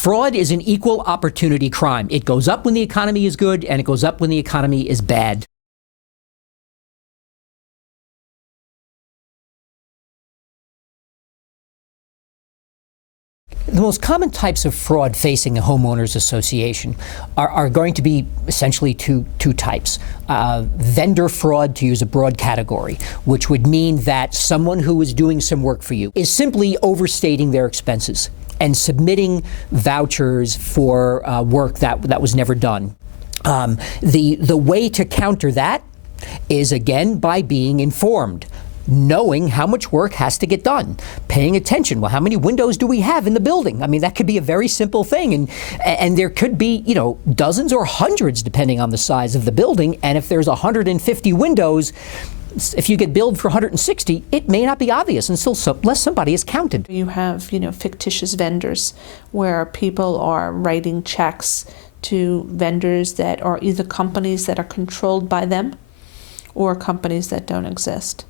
Fraud is an equal opportunity crime. It goes up when the economy is good, and it goes up when the economy is bad. The most common types of fraud facing a homeowners association are going to be essentially two types. Vendor fraud, to use a broad category, which would mean that someone who is doing some work for you is simply overstating their expenses and submitting vouchers for work that was never done. The way to counter that is, again, by being informed, knowing how much work has to get done, paying attention. Well, how many windows do we have in the building? I mean, that could be a very simple thing, and there could be, you know, dozens or hundreds depending on the size of the building. And if there's 150 windows, if you get billed for 160, it may not be obvious unless somebody is counted. You have, you know, fictitious vendors where people are writing checks to vendors that are either companies that are controlled by them or companies that don't exist.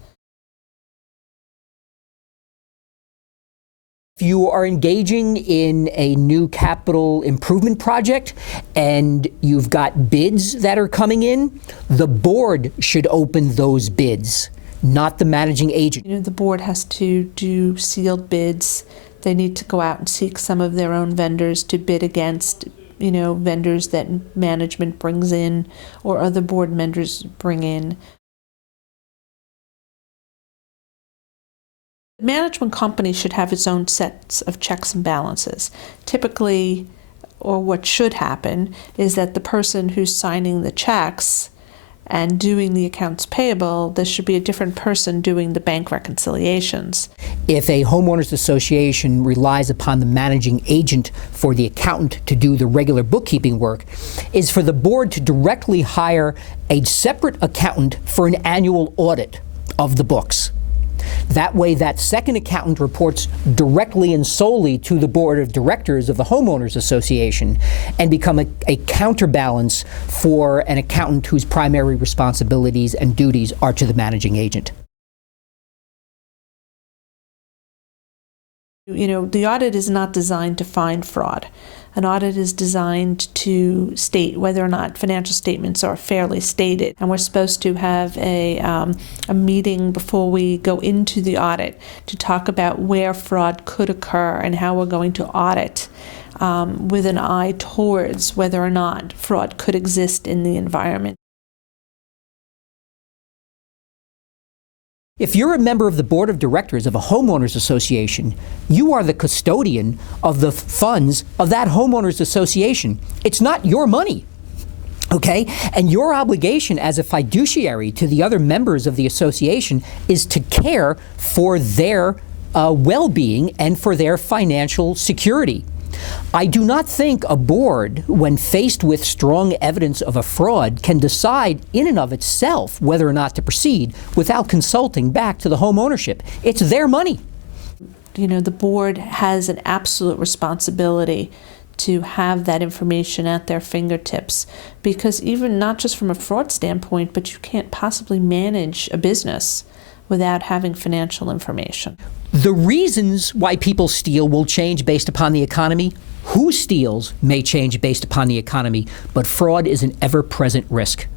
If you are engaging in a new capital improvement project and you've got bids that are coming in, the board should open those bids, not the managing agent. You know, the board has to do sealed bids. They need to go out and seek some of their own vendors to bid against, you know, vendors that management brings in or other board members bring in. The management company should have its own sets of checks and balances. Typically, or what should happen, is that the person who's signing the checks and doing the accounts payable, there should be a different person doing the bank reconciliations. If a homeowners association relies upon the managing agent for the accountant to do the regular bookkeeping work, is for the board to directly hire a separate accountant for an annual audit of the books. That way, that second accountant reports directly and solely to the board of directors of the homeowners association and become a counterbalance for an accountant whose primary responsibilities and duties are to the managing agent. You know, the audit is not designed to find fraud. An audit is designed to state whether or not financial statements are fairly stated. And we're supposed to have a meeting before we go into the audit to talk about where fraud could occur and how we're going to audit with an eye towards whether or not fraud could exist in the environment. If you're a member of the board of directors of a homeowners association, you are the custodian of the funds of that homeowners association. It's not your money, okay? And your obligation as a fiduciary to the other members of the association is to care for their well-being and for their financial security. I do not think a board, when faced with strong evidence of a fraud, can decide in and of itself whether or not to proceed without consulting back to the home ownership. It's their money. You know, the board has an absolute responsibility to have that information at their fingertips, because even not just from a fraud standpoint, but you can't possibly manage a business without having financial information. The reasons why people steal will change based upon the economy. Who steals may change based upon the economy, but fraud is an ever-present risk.